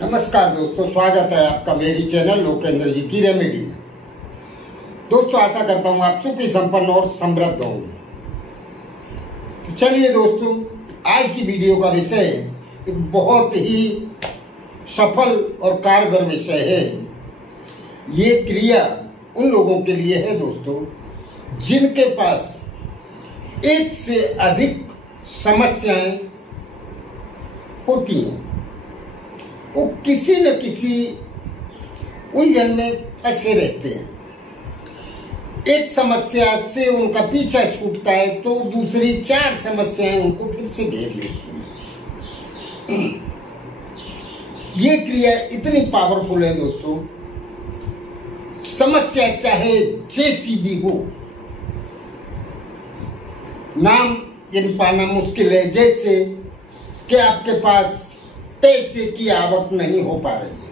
नमस्कार दोस्तों, स्वागत है आपका मेरी चैनल लोकेंद्र जी की रेमेडी में। दोस्तों, आशा करता हूँ आप सुखी संपन्न और समृद्ध होंगे। तो चलिए दोस्तों, आज की वीडियो का विषय एक बहुत ही सफल और कारगर विषय है। ये क्रिया उन लोगों के लिए है दोस्तों जिनके पास एक से अधिक समस्याएं होती हैं। वो किसी न किसी उलझन में फंसे रहते हैं। एक समस्या से उनका पीछा छूटता है तो दूसरी 4 समस्याएं उनको फिर से घेर लेती हैं। ये क्रिया इतनी पावरफुल है दोस्तों, समस्या चाहे जैसी भी हो, नाम गिन पाना मुश्किल है। जैसे कि आपके पास पैसे की आवक नहीं हो पा रही है,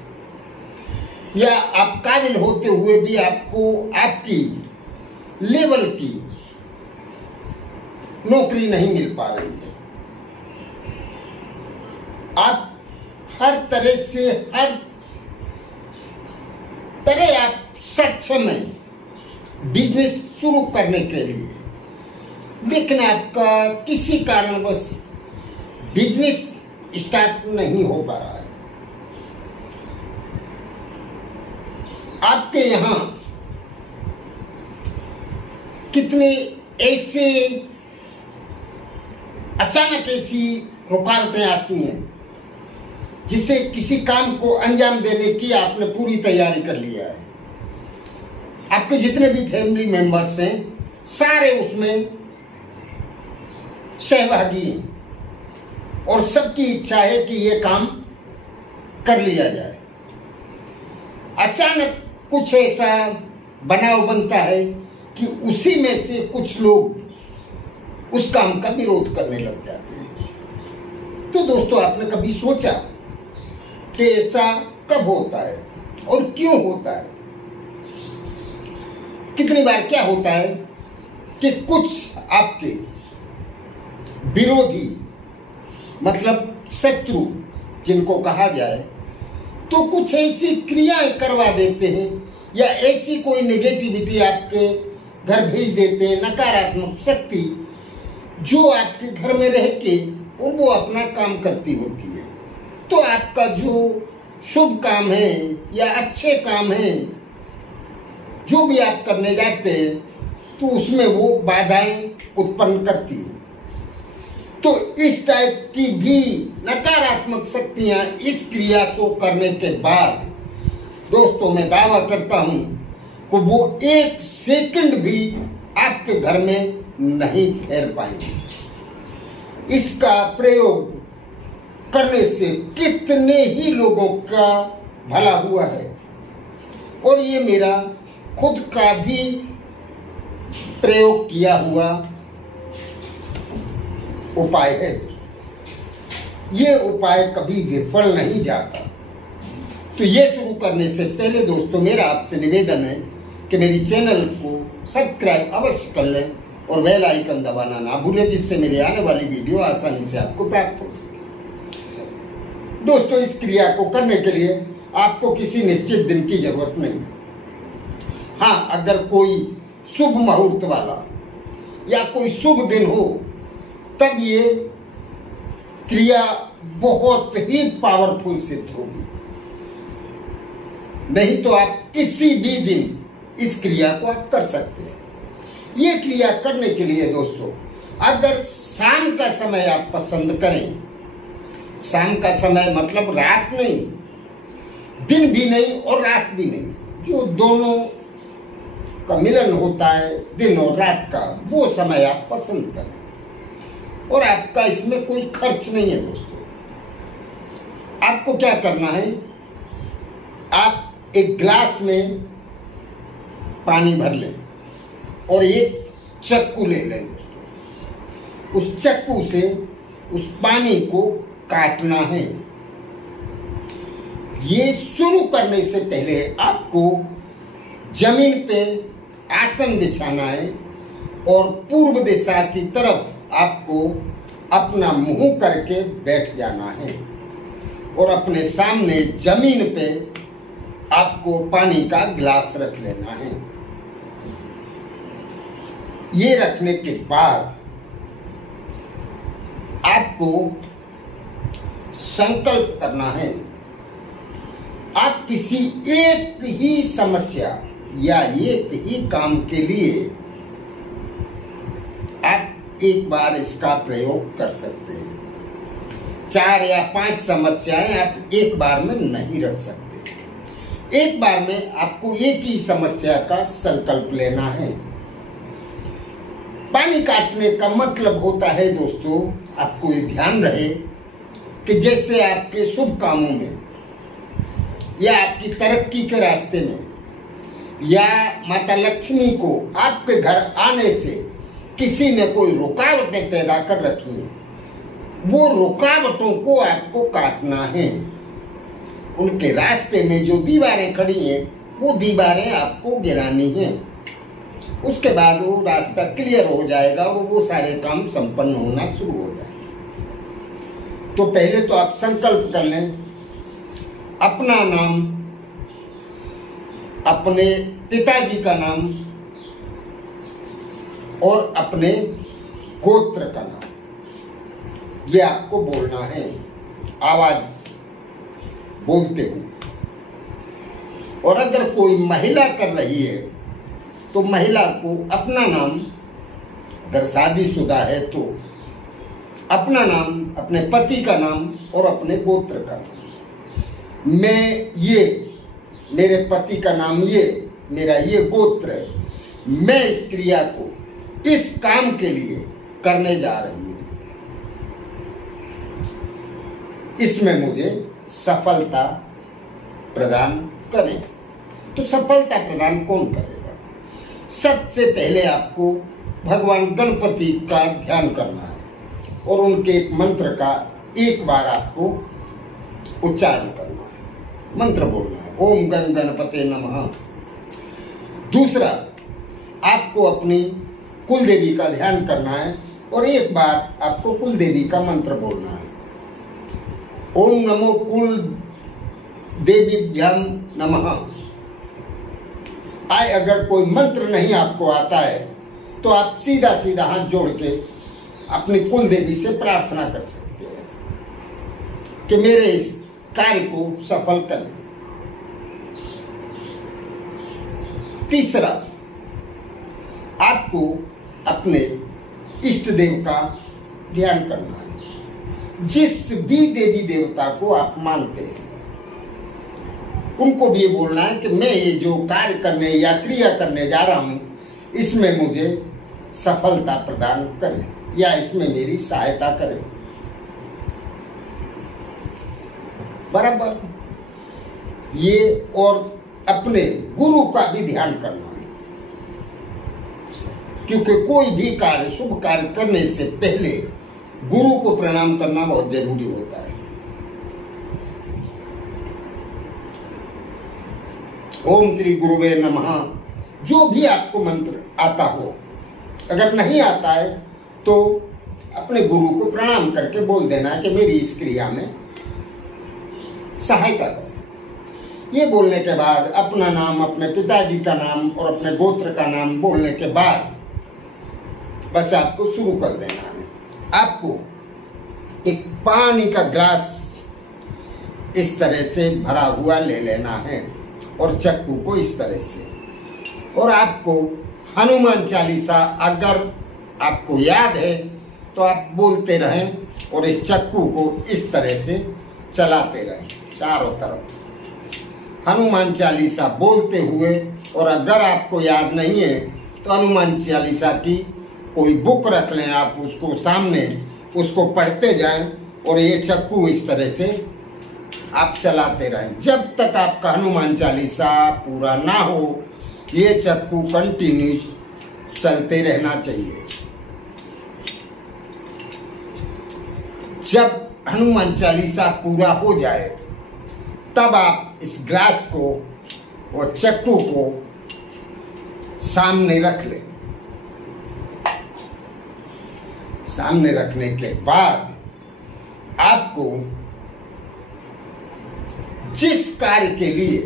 या आप काबिल होते हुए भी आपको आपकी लेवल की नौकरी नहीं मिल पा रही है। आप हर तरह से हर तरह आप सक्षम हैं बिजनेस शुरू करने के लिए, लेकिन आपका किसी कारणवश बिजनेस स्टार्ट नहीं हो पा रहा है। आपके यहाँ कितने ऐसे अचानक ऐसी रुकावटें आती हैं जिससे किसी काम को अंजाम देने की आपने पूरी तैयारी कर लिया है। आपके जितने भी फैमिली मेंबर्स हैं सारे उसमें सहभागी हैं और सबकी इच्छा है कि ये काम कर लिया जाए। अचानक कुछ ऐसा बनाव बनता है कि उसी में से कुछ लोग उस काम का विरोध करने लग जाते हैं। तो दोस्तों, आपने कभी सोचा कि ऐसा कब होता है और क्यों होता है? कितनी बार क्या होता है कि कुछ आपके विरोधी, मतलब शत्रु जिनको कहा जाए, तो कुछ ऐसी क्रियाएं करवा देते हैं या ऐसी कोई नेगेटिविटी आपके घर भेज देते हैं, नकारात्मक शक्ति जो आपके घर में रह के और वो अपना काम करती होती है। तो आपका जो शुभ काम है या अच्छे काम है जो भी आप करने जाते हैं तो उसमें वो बाधाएं उत्पन्न करती है। तो इस टाइप की भी नकारात्मक शक्तियां इस क्रिया को करने के बाद दोस्तों मैं दावा करता हूं कि वो 1 सेकंड भी आपके घर में नहीं ठहर पाएंगे। इसका प्रयोग करने से कितने ही लोगों का भला हुआ है और ये मेरा खुद का भी प्रयोग किया हुआ उपाय है। ये उपाय कभी विफल नहीं जाता। तो ये शुरू करने से पहले दोस्तों मेरा आपसे निवेदन है कि मेरी चैनल को सब्सक्राइब अवश्य कर लें और बेल आइकन दबाना ना भूलें, जिससे मेरी आने वाली वीडियो आसानी से आपको प्राप्त हो सके। दोस्तों, इस क्रिया को करने के लिए आपको किसी निश्चित दिन की जरूरत नहीं है। हाँ, अगर कोई शुभ मुहूर्त वाला या कोई शुभ दिन हो तब ये क्रिया बहुत ही पावरफुल सिद्ध होगी। नहीं तो आप किसी भी दिन इस क्रिया को आप कर सकते हैं। ये क्रिया करने के लिए दोस्तों अगर शाम का समय आप पसंद करें, शाम का समय मतलब रात नहीं, दिन भी नहीं और रात भी नहीं, जो दोनों का मिलन होता है दिन और रात का, वो समय आप पसंद करें। और आपका इसमें कोई खर्च नहीं है दोस्तों। आपको क्या करना है, आप एक ग्लास में पानी भर लें और एक चक्कू ले लें दोस्तों। उस चक्कू से उस पानी को काटना है। ये शुरू करने से पहले आपको जमीन पे आसन बिछाना है और पूर्व दिशा की तरफ आपको अपना मुंह करके बैठ जाना है। और अपने सामने जमीन पे आपको पानी का गिलास रख लेना है। ये रखने के बाद आपको संकल्प करना है, आप किसी एक ही समस्या या एक ही काम के लिए आप एक बार इसका प्रयोग कर सकते हैं। 4 या 5 समस्याएं आप एक बार में नहीं रख सकते। एक बार में आपको एक ही समस्या का संकल्प लेना है। पानी काटने का मतलब होता है दोस्तों, आपको ये ध्यान रहे कि जैसे आपके शुभ कामों में या आपकी तरक्की के रास्ते में या माता लक्ष्मी को आपके घर आने से किसी ने कोई रुकावटें पैदा कर रखी हैं, वो रुकावटों को आपको काटना है। उनके रास्ते में जो दीवारें खड़ी हैं वो दीवारें आपको गिरानी हैं। उसके बाद वो रास्ता क्लियर हो जाएगा और वो सारे काम संपन्न होना शुरू हो जाएंगे। तो पहले तो आप संकल्प कर लें, अपना नाम, अपने पिताजी का नाम और अपने गोत्र का नाम, ये आपको बोलना है आवाज बोलते हुए। और अगर कोई महिला कर रही है तो महिला को अपना नाम, अगर शादीशुदा है तो अपना नाम, अपने पति का नाम और अपने गोत्र का नाम। मैं ये, मेरे पति का नाम ये, मेरा ये गोत्र है, मैं इस क्रिया को इस काम के लिए करने जा रही हूं, इसमें मुझे सफलता प्रदान करें। तो सफलता प्रदान कौन करेगा? सबसे पहले आपको भगवान गणपति का ध्यान करना है और उनके एक मंत्र का एक बार आपको उच्चारण करना है, मंत्र बोलना है, ओम गण गणपते नमः। दूसरा, आपको अपनी कुल देवी का ध्यान करना है और एक बार आपको कुल देवी का मंत्र बोलना है, ओम नमो कुल देवीभ्याम नमः। अगर कोई मंत्र नहीं आपको आता है तो आप सीधा सीधा हाथ जोड़ के अपनी कुल देवी से प्रार्थना कर सकते हैं कि मेरे इस कार्य को सफल करें। तीसरा, आपको अपने इष्ट देव का ध्यान करना है। जिस भी देवी देवता को आप मानते हैं उनको भी ये बोलना है कि मैं ये जो कार्य करने या क्रिया करने जा रहा हूं इसमें मुझे सफलता प्रदान करें या इसमें मेरी सहायता करें। बराबर ये, और अपने गुरु का भी ध्यान करना है, क्योंकि कोई भी कार्य, शुभ कार्य करने से पहले गुरु को प्रणाम करना बहुत जरूरी होता है। ओम श्री गुरुवे नमः, जो भी आपको मंत्र आता हो, अगर नहीं आता है तो अपने गुरु को प्रणाम करके बोल देना है कि मेरी इस क्रिया में सहायता करें। ये बोलने के बाद अपना नाम, अपने पिताजी का नाम और अपने गोत्र का नाम बोलने के बाद बस आपको शुरू कर देना है। आपको एक पानी का ग्लास इस तरह से भरा हुआ ले लेना है और चक्कू को इस तरह से, और आपको हनुमान चालीसा अगर आपको याद है तो आप बोलते रहें और इस चक्कू को इस तरह से चलाते रहें चारों तरफ हनुमान चालीसा बोलते हुए। और अगर आपको याद नहीं है तो हनुमान चालीसा की कोई बुक रख लें आप, उसको सामने, उसको पढ़ते जाएं और ये चक्कू इस तरह से आप चलाते रहें जब तक आपका हनुमान चालीसा पूरा ना हो। ये चक्कू कंटिन्यू चलते रहना चाहिए। जब हनुमान चालीसा पूरा हो जाए तब आप इस ग्लास को और चक्कू को सामने रख लें। सामने रखने के बाद आपको जिस कार्य के लिए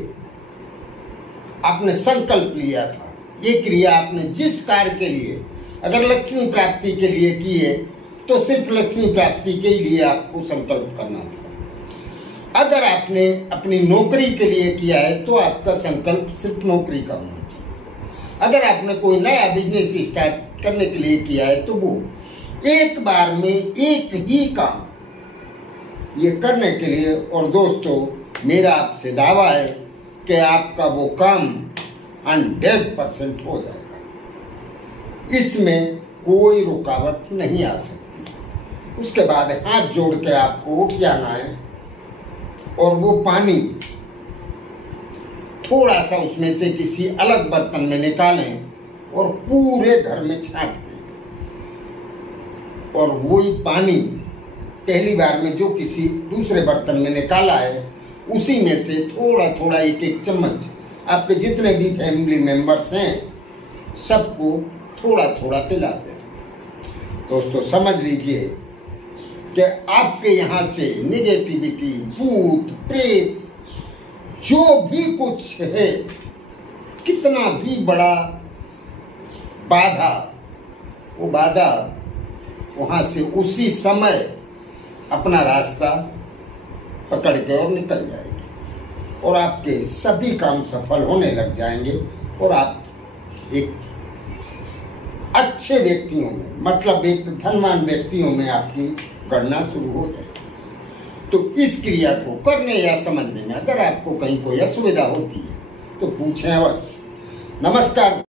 आपने संकल्प लिया था, ये क्रिया आपने जिस कार्य के लिए, अगर लक्ष्मी प्राप्ति के लिए की है तो सिर्फ लक्ष्मी प्राप्ति के ही लिए आपको संकल्प करना था। अगर आपने अपनी नौकरी के लिए किया है तो आपका संकल्प सिर्फ नौकरी का होना चाहिए। अगर आपने कोई नया बिजनेस स्टार्ट करने के लिए किया है तो वो एक बार में एक ही काम ये करने के लिए, और दोस्तों मेरा आपसे दावा है कि आपका वो काम 100% हो जाएगा, इसमें कोई रुकावट नहीं आ सकती। उसके बाद हाथ जोड़ के आपको उठ जाना है और वो पानी थोड़ा सा उसमें से किसी अलग बर्तन में निकालें और पूरे घर में छांट दें, और वही पानी पहली बार में जो किसी दूसरे बर्तन में निकाला है उसी में से थोड़ा थोड़ा एक एक चम्मच आपके जितने भी फैमिली मेंबर्स हैं सबको थोड़ा थोड़ा पिला दें। दोस्तों समझ लीजिए कि आपके यहाँ से निगेटिविटी, भूत प्रेत जो भी कुछ है, कितना भी बड़ा बाधा, वो बाधा वहाँ से उसी समय अपना रास्ता पकड़ के और निकल जाएगी और आपके सभी काम सफल होने लग जाएंगे और आप एक अच्छे व्यक्तियों में, मतलब एक धनवान व्यक्तियों में आपकी गणना शुरू हो जाएगी। तो इस क्रिया को करने या समझने में अगर आपको कहीं कोई असुविधा होती है तो पूछें अवश्य। नमस्कार।